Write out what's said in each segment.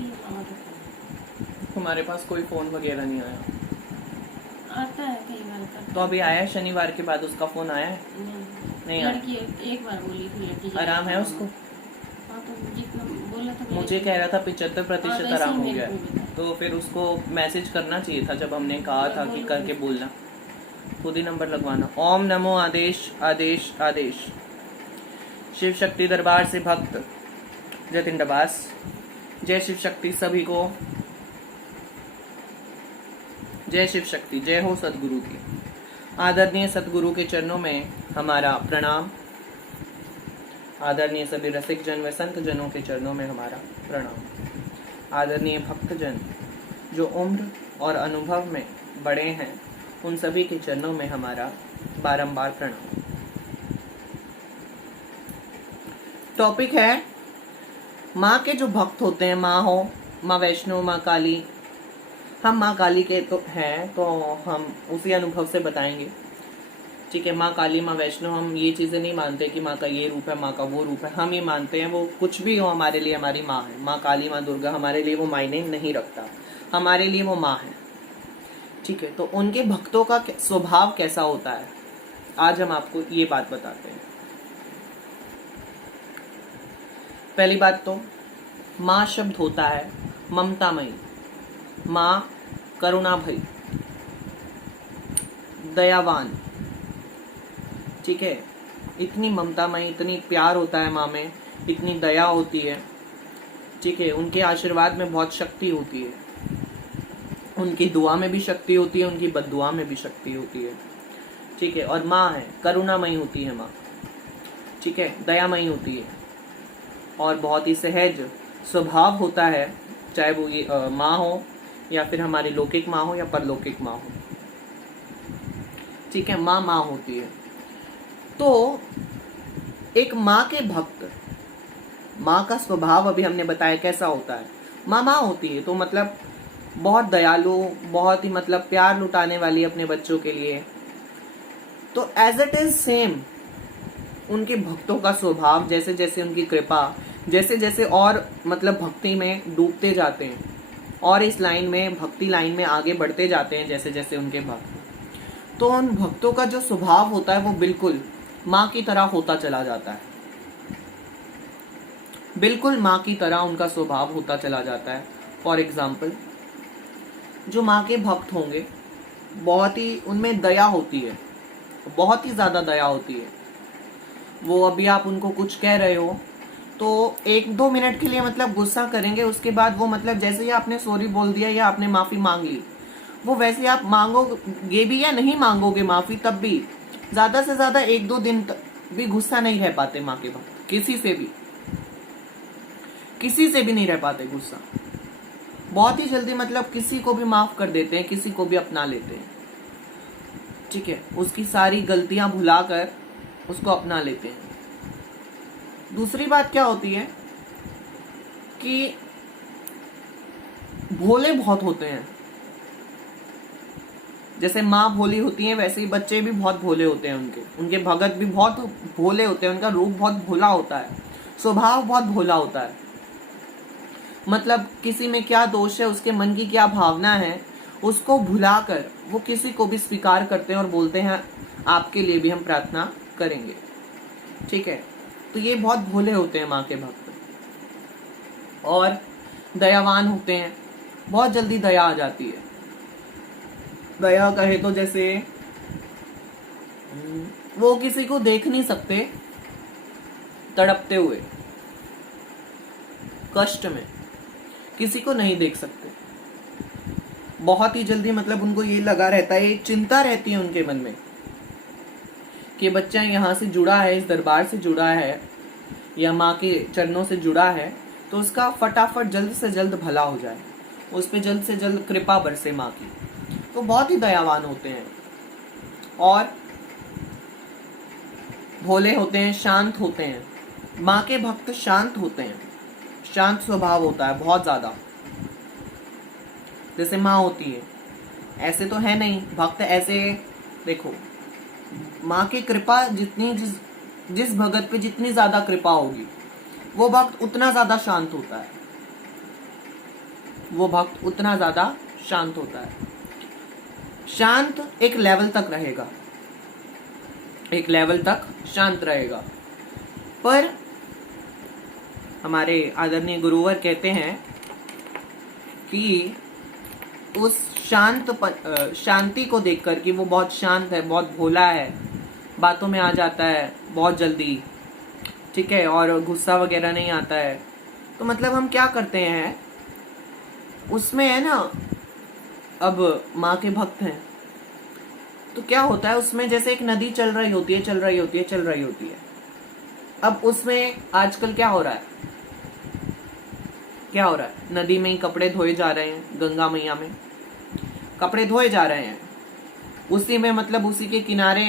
करती है मामा का फोन। तुम्हारे पास कोई फोन वगैरह नहीं आया? आता है कई बार करता तो अभी आया है शनिवार के बाद उसका फोन आया है? नहीं आया। लड़की एक बार बोली थी लड़की आराम है उसको? हाँ तो जितना बोला था मुझे कह रहा था 75% हाँ, आराम हो वैसे ही गया मेरे को भी था। तो फिर उसको मैसेज करना चाहिए था जब हमने कहा था कि करके बोलना, खुद ही नंबर लगवाना। ओम नमो आदेश आदेश आदेश। शिव शक्ति दरबार से भक्त जतिन डबास। जय शिव शक्ति सभी को, जय शिव शक्ति, जय हो सदगुरु की। आदरणीय सदगुरु के चरणों में हमारा प्रणाम। आदरणीय सभी रसिक जन व संत जनों के चरणों में हमारा प्रणाम। आदरणीय भक्तजन जो उम्र और अनुभव में बड़े हैं, उन सभी के चरणों में हमारा बारंबार प्रणाम। टॉपिक है माँ के जो भक्त होते हैं, माँ हो, माँ वैष्णो, माँ काली। हम माँ काली के तो हैं, तो हम उसी अनुभव से बताएंगे। ठीक है, माँ काली, माँ वैष्णो, हम ये चीजें नहीं मानते कि माँ का ये रूप है, माँ का वो रूप है। हम ये मानते हैं वो कुछ भी हो हमारे लिए हमारी माँ है। माँ काली, माँ दुर्गा हमारे लिए वो मायने नहीं रखता, हमारे लिए वो माँ है। ठीक है, तो उनके भक्तों का स्वभाव कैसा होता है, आज हम आपको ये बात बताते हैं। पहली बात तो माँ शब्द होता है ममतामयी। माँ करुणा भई, दयावान। ठीक है, इतनी ममतामयी, इतनी प्यार होता है माँ में, इतनी दया होती है। ठीक है, उनके आशीर्वाद में बहुत शक्ति होती है, उनकी दुआ में भी शक्ति होती है, उनकी बद्दुआ में भी शक्ति होती है। ठीक है, और माँ है, करुणामयी होती है माँ। ठीक है, दयामयी होती है और बहुत ही सहज स्वभाव होता है, चाहे वो ये माँ हो या फिर हमारी लौकिक माँ हो या परलौकिक माँ हो। ठीक है, माँ माँ होती है। तो एक माँ के भक्त, माँ का स्वभाव अभी हमने बताया कैसा होता है। माँ माँ होती है तो मतलब बहुत दयालु, बहुत ही मतलब प्यार लुटाने वाली अपने बच्चों के लिए। तो एज इट इज सेम उनके भक्तों का स्वभाव, जैसे जैसे उनकी कृपा, जैसे जैसे और मतलब भक्ति में डूबते जाते हैं और इस लाइन में, भक्ति लाइन में आगे बढ़ते जाते हैं, जैसे जैसे उनके भक्त, तो उन भक्तों का जो स्वभाव होता है वो बिल्कुल माँ की तरह होता चला जाता है। बिल्कुल माँ की तरह उनका स्वभाव होता चला जाता है। फॉर एग्जाम्पल, जो माँ के भक्त होंगे, बहुत ही उनमें दया होती है, बहुत ही ज्यादा दया होती है। वो अभी आप उनको कुछ कह रहे हो तो 1-2 मिनट के लिए मतलब गुस्सा करेंगे, उसके बाद वो मतलब जैसे ही आपने सॉरी बोल दिया या आपने माफी मांग ली, वो वैसे आप मांगोगे भी या नहीं मांगोगे माफी, तब भी ज्यादा से ज्यादा 1-2 दिन तक भी गुस्सा नहीं रह पाते माँ के भक्त। किसी से भी नहीं रह पाते गुस्सा। बहुत ही जल्दी मतलब किसी को भी माफ कर देते हैं, किसी को भी अपना लेते हैं। ठीक है, उसकी सारी गलतियां भुलाकर उसको अपना लेते हैं। दूसरी बात क्या होती है कि भोले बहुत होते हैं। जैसे माँ भोली होती है, वैसे ही बच्चे भी बहुत भोले होते हैं। उनके भगत भी बहुत भोले होते हैं, उनका रूप बहुत भोला होता है, स्वभाव बहुत भोला होता है। मतलब किसी में क्या दोष है, उसके मन की क्या भावना है, उसको भुलाकर वो किसी को भी स्वीकार करते हैं और बोलते हैं आपके लिए भी हम प्रार्थना करेंगे। ठीक है, तो ये बहुत भोले होते हैं माँ के भक्त। और दयावान होते हैं, बहुत जल्दी दया आ जाती है। दया कहे तो जैसे वो किसी को देख नहीं सकते तड़पते हुए, कष्ट में किसी को नहीं देख सकते। बहुत ही जल्दी मतलब उनको ये लगा रहता है, चिंता रहती है उनके मन में कि बच्चा यहाँ से जुड़ा है, इस दरबार से जुड़ा है या माँ के चरणों से जुड़ा है, तो उसका फटाफट जल्द से जल्द भला हो जाए, उस पर जल्द से जल्द कृपा बरसे माँ की। तो बहुत ही दयावान होते हैं और भोले होते हैं, शांत होते हैं। माँ के भक्त शांत होते हैं, शांत स्वभाव होता है बहुत ज्यादा, जैसे माँ होती है। ऐसे तो है नहीं भक्त, ऐसे देखो, माँ की कृपा जितनी, जिस भगत पे जितनी ज्यादा कृपा होगी, वो भक्त उतना ज्यादा शांत होता है। वो भक्त उतना ज्यादा शांत होता है। शांत एक लेवल तक रहेगा, एक लेवल तक शांत रहेगा, पर हमारे आदरणीय गुरुवर कहते हैं कि उस शांति को देखकर कि वो बहुत शांत है, बहुत भोला है, बातों में आ जाता है बहुत जल्दी, ठीक है, और गुस्सा वगैरह नहीं आता है, तो मतलब हम क्या करते हैं उसमें, है ना, अब माँ के भक्त हैं तो क्या होता है उसमें, जैसे एक नदी चल रही होती है, चल रही होती है, चल रही होती है। अब उसमें आजकल क्या हो रहा है, क्या हो रहा है, नदी में ही कपड़े धोए जा रहे हैं, गंगा मैया में कपड़े धोए जा रहे हैं, उसी में मतलब उसी के किनारे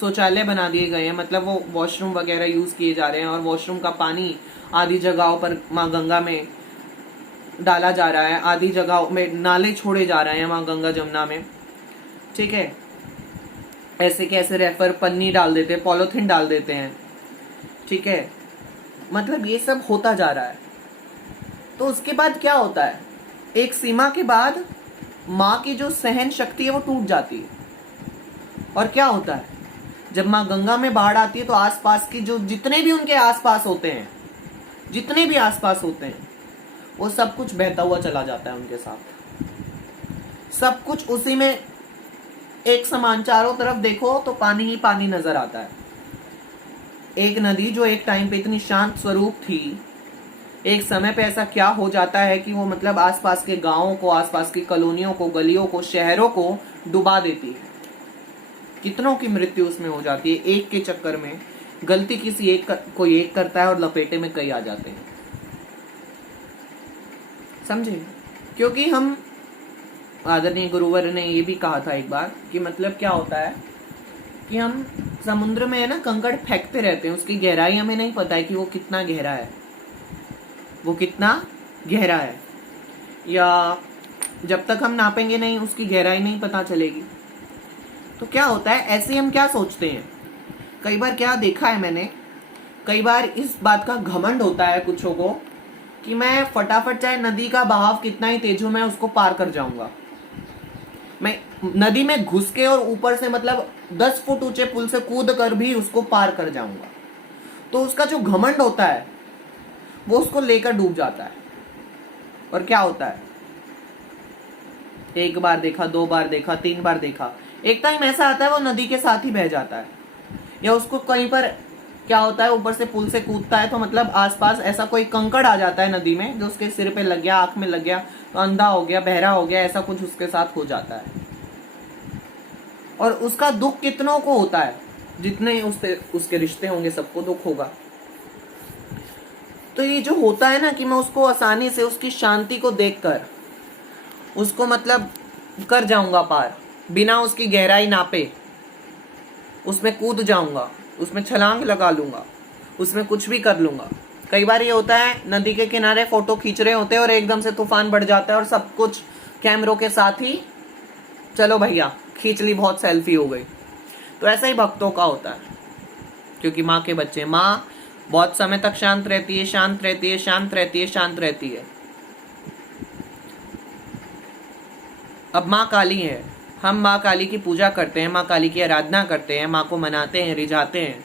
शौचालय बना दिए गए हैं, मतलब वो वॉशरूम वगैरह यूज किए जा रहे हैं, और वॉशरूम का पानी आधी जगहों पर माँ गंगा में डाला जा रहा है, आधी जगहों में नाले छोड़े जा रहे हैं माँ गंगा जमुना में, ठीक है। ऐसे कैसे रेफर पन्नी डाल देते हैं, पॉलिथीन डाल देते हैं, ठीक है, मतलब ये सब होता जा रहा है। तो उसके बाद क्या होता है, एक सीमा के बाद माँ की जो सहन शक्ति है वो टूट जाती है, और क्या होता है, जब माँ गंगा में बाढ़ आती है तो आसपास की जो जितने भी उनके आसपास होते हैं, जितने भी आसपास होते हैं, वो सब कुछ बहता हुआ चला जाता है उनके साथ, सब कुछ उसी में एक समान, चारों तरफ देखो तो पानी ही पानी नजर आता है। एक नदी जो एक टाइम पे इतनी शांत स्वरूप थी, एक समय पे ऐसा क्या हो जाता है कि वो मतलब आसपास के गांवों को, आसपास की कॉलोनियों को, गलियों को, शहरों को डुबा देती है। कितनों की मृत्यु उसमें हो जाती है एक के चक्कर में। गलती किसी कोई एक करता है और लपेटे में कई आ जाते हैं, समझे। क्योंकि हम, आदरणीय गुरुवर ने ये भी कहा था एक बार कि मतलब क्या होता है कि हम समुद्र में, है ना, कंकड़ फेंकते रहते हैं, उसकी गहराई हमें नहीं पता है कि वो कितना गहरा है, वो कितना गहरा है, या जब तक हम नापेंगे नहीं उसकी गहराई नहीं पता चलेगी। तो क्या होता है, ऐसे हम क्या सोचते हैं, कई बार क्या देखा है मैंने, कई बार इस बात का घमंड होता है कुछों को कि मैं फटाफट, चाहे नदी का बहाव कितना ही तेज हो, मैं उसको पार कर जाऊंगा, मैं नदी में घुस के और ऊपर से मतलब 10 फुट ऊंचे पुल से कूद कर भी उसको पार कर जाऊंगा। तो उसका जो घमंड होता है वो उसको लेकर डूब जाता है, और क्या होता है, एक बार देखा, 2 बार देखा, 3 बार देखा, एक टाइम ऐसा आता है वो नदी के साथ ही बह जाता है, या उसको कहीं पर क्या होता है, ऊपर से पुल से कूदता है तो मतलब आसपास ऐसा कोई कंकड़ आ जाता है नदी में जो उसके सिर पे लग गया, आंख में लग गया, तो अंधा हो गया, बहरा हो गया, ऐसा कुछ उसके साथ हो जाता है। और उसका दुख कितनों को होता है, जितने उसके रिश्ते होंगे सबको दुख होगा। तो ये जो होता है ना कि मैं उसको आसानी से, उसकी शांति को देखकर उसको मतलब कर जाऊंगा पार, बिना उसकी गहराई नापे उसमें कूद जाऊंगा, उसमें छलांग लगा लूंगा, उसमें कुछ भी कर लूंगा। कई बार ये होता है, नदी के किनारे फोटो खींच रहे होते हैं और एकदम से तूफान बढ़ जाता है और सब कुछ कैमरों के साथ ही, चलो भैया खींच ली, बहुत सेल्फी हो गई। तो ऐसा ही भक्तों का होता है, क्योंकि माँ के बच्चे, माँ बहुत समय तक शांत रहती है, शांत रहती है, शांत रहती है, शांत रहती है। अब माँ काली है, हम माँ काली की पूजा करते हैं, माँ काली की आराधना करते हैं, माँ को मनाते हैं, रिझाते हैं।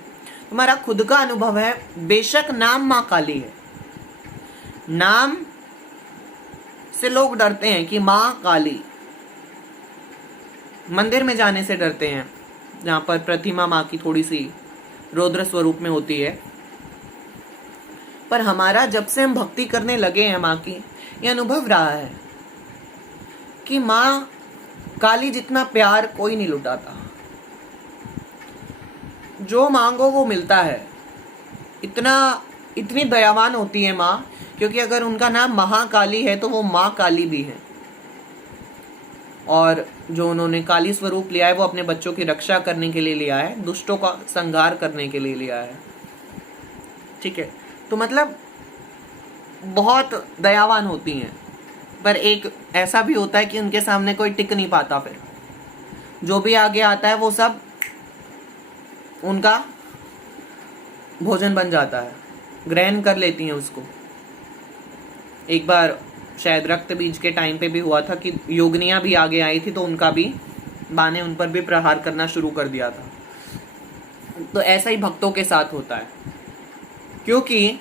तुम्हारा खुद का अनुभव है, बेशक नाम माँ काली है, नाम से लोग डरते हैं कि माँ काली, मंदिर में जाने से डरते हैं जहां पर प्रतिमा माँ की थोड़ी सी रौद्र स्वरूप में होती है। पर हमारा जब से हम भक्ति करने लगे हैं माँ की, ये अनुभव रहा है कि माँ काली जितना प्यार कोई नहीं लुटाता, जो मांगो वो मिलता है। इतनी दयावान होती है माँ, क्योंकि अगर उनका नाम महाकाली है तो वो माँ काली भी है, और जो उन्होंने काली स्वरूप लिया है वो अपने बच्चों की रक्षा करने के लिए लिया है, दुष्टों का संहार करने के लिए लिया है, ठीक है। तो मतलब बहुत दयावान होती हैं, पर एक ऐसा भी होता है कि उनके सामने कोई टिक नहीं पाता, फिर जो भी आगे आता है वो सब उनका भोजन बन जाता है, ग्रहण कर लेती हैं उसको। एक बार शायद रक्त बीज के टाइम पे भी हुआ था कि योगिनियां भी आगे आई थी तो उनका भी माँ ने उन पर भी प्रहार करना शुरू कर दिया था। तो ऐसा ही भक्तों के साथ होता है, क्योंकि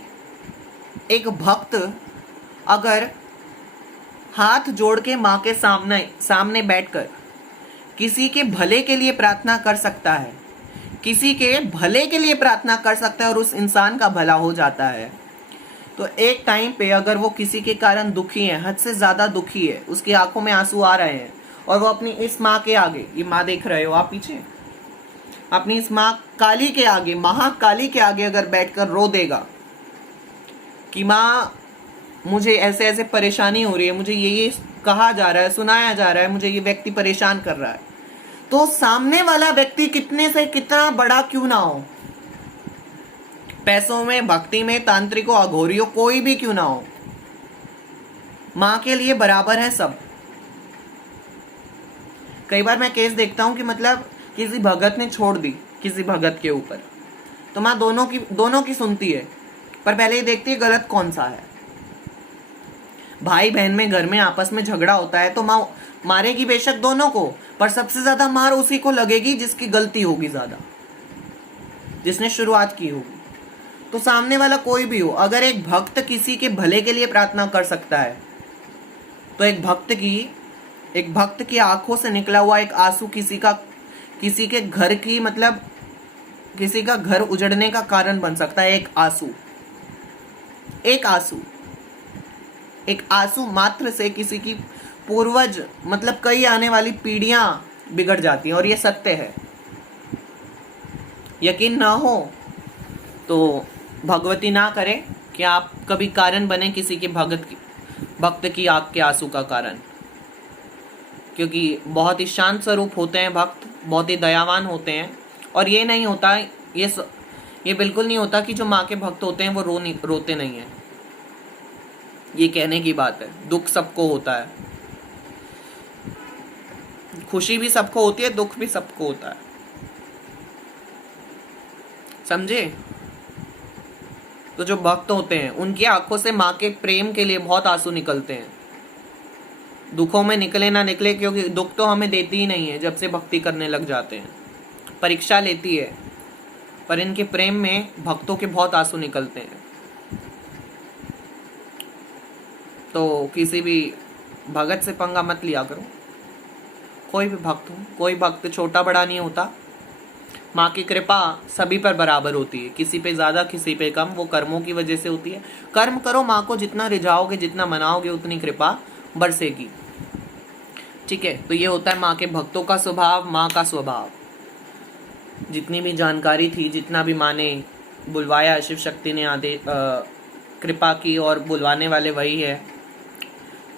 एक भक्त अगर हाथ जोड़ के माँ के सामने बैठकर किसी के भले के लिए प्रार्थना कर सकता है, किसी के भले के लिए प्रार्थना कर सकता है और उस इंसान का भला हो जाता है, तो एक टाइम पे अगर वो किसी के कारण दुखी है, हद से ज्यादा दुखी है, उसकी आंखों में आंसू आ रहे हैं और वो अपनी इस माँ के आगे, ये माँ देख रहे हो आप पीछे, अपनी इस माँ काली के आगे, महाकाली के आगे अगर बैठकर रो देगा कि माँ मुझे ऐसे ऐसे परेशानी हो रही है, मुझे ये कहा जा रहा है, सुनाया जा रहा है, मुझे ये व्यक्ति परेशान कर रहा है, तो सामने वाला व्यक्ति कितने से कितना बड़ा क्यों ना हो, पैसों में, भक्ति में, तांत्रिकों, अघोरियों, कोई भी क्यों ना हो, माँ के लिए बराबर है सब। कई बार मैं केस देखता हूं कि मतलब किसी भगत ने छोड़ दी किसी भगत के ऊपर, तो माँ दोनों की सुनती है, पर पहले ही देखती है गलत कौन सा है। भाई बहन में घर में आपस में झगड़ा होता है तो माँ मारेगी बेशक दोनों को, पर सबसे ज्यादा मार उसी को लगेगी जिसकी गलती होगी ज्यादा, जिसने शुरुआत की होगी। तो सामने वाला कोई भी हो, अगर एक भक्त किसी के भले के लिए प्रार्थना कर सकता है, तो एक भक्त की आंखों से निकला हुआ एक आंसू किसी के घर की, मतलब किसी का घर उजड़ने का कारण बन सकता है। एक आंसू मात्र से किसी की पूर्वज, मतलब कई आने वाली पीढ़ियां बिगड़ जाती हैं, और ये सत्य है। यकीन ना हो तो भगवती ना करे कि आप कभी कारण बने किसी के भक्त की आंख के आंसू का कारण, क्योंकि बहुत ही शांत स्वरूप होते हैं भक्त, बहुत ही दयावान होते हैं। और ये नहीं होता, ये बिल्कुल नहीं होता कि जो माँ के भक्त होते हैं वो रोते नहीं है, ये कहने की बात है। दुख सबको होता है, खुशी भी सबको होती है, दुख भी सबको होता है, समझे। तो जो भक्त होते हैं उनकी आंखों से माँ के प्रेम के लिए बहुत आंसू निकलते हैं, दुखों में निकले ना निकले, क्योंकि दुख तो हमें देती ही नहीं है। जब से भक्ति करने लग जाते हैं परीक्षा लेती है, पर इनके प्रेम में भक्तों के बहुत आंसू निकलते हैं। तो किसी भी भगत से पंगा मत लिया करो, कोई भी भक्त हो, कोई भक्त छोटा बड़ा नहीं होता। माँ की कृपा सभी पर बराबर होती है, किसी पे ज्यादा किसी पे कम, वो कर्मों की वजह से होती है। कर्म करो, माँ को जितना रिझाओगे, जितना मनाओगे, उतनी कृपा बरसेगी, ठीक है। तो ये होता है माँ के भक्तों का स्वभाव, माँ का स्वभाव। जितनी भी जानकारी थी, जितना भी माँ ने बुलवाया, शिव शक्ति ने कृपा की, और बुलवाने वाले वही है।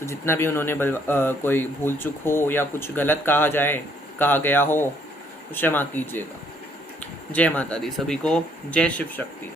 तो जितना भी उन्होंने कोई भूल चूक हो या कुछ गलत कहा गया हो तो क्षमा कीजिएगा। जय माता दी सभी को, जय शिव शक्ति।